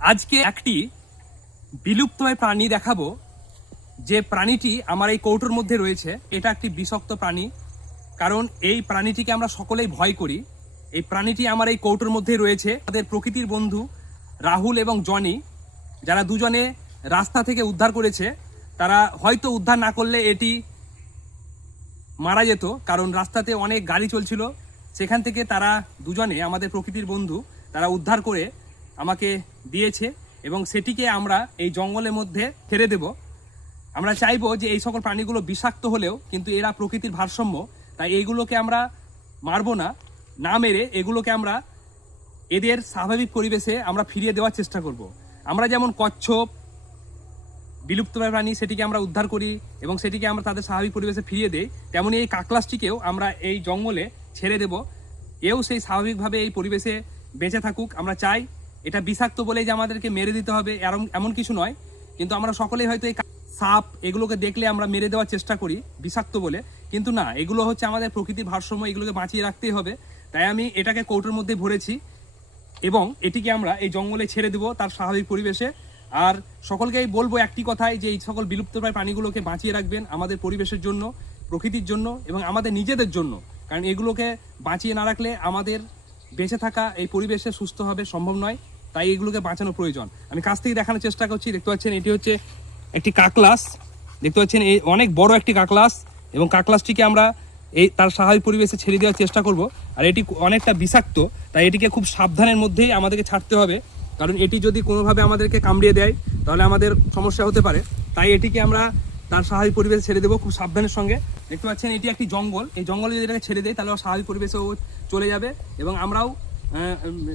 আজকে একটি বিলুপ্তপ্রায় প্রাণী দেখাবো, যে প্রাণীটি আমার এই কৌটোর মধ্যে রয়েছে। এটা একটি বিষাক্ত প্রাণী, কারণ এই প্রাণীটিকে আমরা সকলেই ভয় করি। এই প্রাণীটি আমার এই কৌটোর মধ্যে রয়েছে। আমাদের প্রকৃতির বন্ধু রাহুল এবং জনি, যারা দুজনে রাস্তা থেকে উদ্ধার করেছে, তারা হয়তো উদ্ধার না করলে এটি মারা যেত, কারণ রাস্তাতে অনেক গাড়ি চলছিল। সেখান থেকে তারা দুজনে, আমাদের প্রকৃতির বন্ধু, তারা উদ্ধার করে আমাকে দিয়েছে এবং সেটিকে আমরা এই জঙ্গলের মধ্যে ছেড়ে দেব। আমরা চাইবো যে এই সকল প্রাণীগুলো বিষাক্ত হলেও কিন্তু এরা প্রকৃতির ভারসাম্য, তাই এইগুলোকে আমরা মারবো না, না মেরে এগুলোকে আমরা এদের স্বাভাবিক পরিবেশে আমরা ফিরিয়ে দেওয়ার চেষ্টা করব। আমরা যেমন কচ্ছপ বিলুপ্তপ্রায় প্রাণী, সেটিকে আমরা উদ্ধার করি এবং সেটিকে আমরা তাদের স্বাভাবিক পরিবেশে ফিরিয়ে দেই, তেমনই এই কাকলাসটিকেও আমরা এই জঙ্গলে ছেড়ে দেব। এও সেই স্বাভাবিকভাবে এই পরিবেশে বেঁচে থাকুক। আমরা চাই, এটা বিষাক্ত বলেই যে আমাদেরকে মেরে দিতে হবে এমন কিছু নয়, কিন্তু আমরা সকলেই হয়তো এই সাপ এগুলোকে দেখলে আমরা মেরে দেওয়ার চেষ্টা করি বিষাক্ত বলে, কিন্তু না, এগুলো হচ্ছে আমাদের প্রকৃতির ভারসাম্য, এগুলোকে বাঁচিয়ে রাখতেই হবে। তাই আমি এটাকে কৌটোর মধ্যে ভরেছি এবং এটিকে আমরা এই জঙ্গলে ছেড়ে দেব তার স্বাভাবিক পরিবেশে। আর সকলকেই বলবো একটি কথাই, যে এই সকল বিলুপ্তপ্রায় প্রাণীগুলোকে বাঁচিয়ে রাখবেন আমাদের পরিবেশের জন্য, প্রকৃতির জন্য এবং আমাদের নিজেদের জন্য। কারণ এগুলোকে বাঁচিয়ে না রাখলে আমাদের বেঁচে থাকা এই পরিবেশে সুস্থ হবে সম্ভব নয়, তাই এগুলোকে বাঁচানো প্রয়োজন। আমি কাছ থেকে দেখানোর চেষ্টা করছি। দেখতে পাচ্ছেন এটি হচ্ছে একটি কাকলাস, দেখতে পাচ্ছেন এই অনেক বড় একটি কাকলাস, এবং কাকলাসটিকে আমরা এই তার স্বাভাবিক পরিবেশে ছেড়ে দেওয়ার চেষ্টা করব। আর এটি অনেকটা বিষাক্ত, তাই এটিকে খুব সাবধানের মধ্যেই আমাদেরকে ছাড়তে হবে, কারণ এটি যদি কোনোভাবে আমাদেরকে কামড়িয়ে দেয় তাহলে আমাদের সমস্যা হতে পারে। তাই এটিকে আমরা তার স্বাভাবিক পরিবেশে ছেড়ে দেবো খুব সাবধানের সঙ্গে। দেখতে পাচ্ছেন এটি একটি জঙ্গল, এই জঙ্গলে যদি এটাকে ছেড়ে দেয় তাহলে স্বাভাবিক পরিবেশেও চলে যাবে এবং আমরাও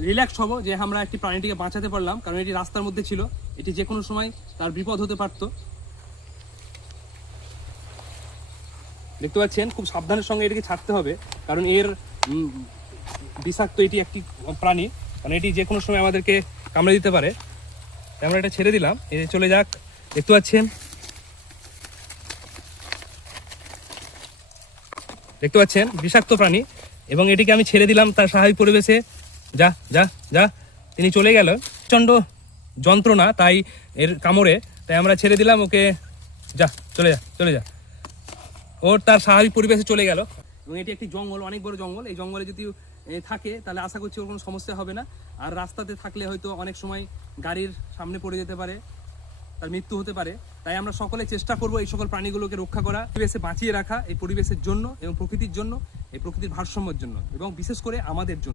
রিল্যাক্স হব যে আমরা একটি প্রাণীটিকে বাঁচাতে পারলাম, কারণ এটি রাস্তার মধ্যে ছিল, এটি যে কোনো সময় তার বিপদ হতে পারতো। দেখতে পাচ্ছেন খুব সাবধানের সঙ্গে এটিকে ছাড়তে হবে, কারণ এর বিষাক্ত এটি একটি প্রাণী, কারণ এটি যে কোনো সময় আমাদেরকে কামড়ে দিতে পারে। তাই আমরা এটা ছেড়ে দিলাম, এ চলে যাক। দেখতে পাচ্ছেন বিষাক্ত প্রাণী, এবং এটিকে আমি ছেড়ে দিলাম তার স্বাভাবিক পরিবেশে। যা যা যা, তিনি চলে গেল। প্রচণ্ড যন্ত্রণা তাই এর কামড়ে, তাই আমরা ছেড়ে দিলাম ওকে। যা, চলে যা চলে যা, ওর তার স্বাভাবিক পরিবেশে চলে গেল। এবং এটি একটি জঙ্গল, অনেক বড় জঙ্গল। এই জঙ্গলে যদি থাকে তাহলে আশা করছি ওর কোনো সমস্যা হবে না। আর রাস্তাতে থাকলে হয়তো অনেক সময় গাড়ির সামনে পড়ে যেতে পারে, তার মৃত্যু হতে পারে। তাই আমরা সকলে চেষ্টা করব এই সকল প্রাণীগুলোকে রক্ষা করা, পরিবেশে বাঁচিয়ে রাখা, এই পরিবেশের জন্য এবং প্রকৃতির জন্য, এই প্রকৃতির ভারসাম্যের জন্য এবং বিশেষ করে আমাদের জন্য।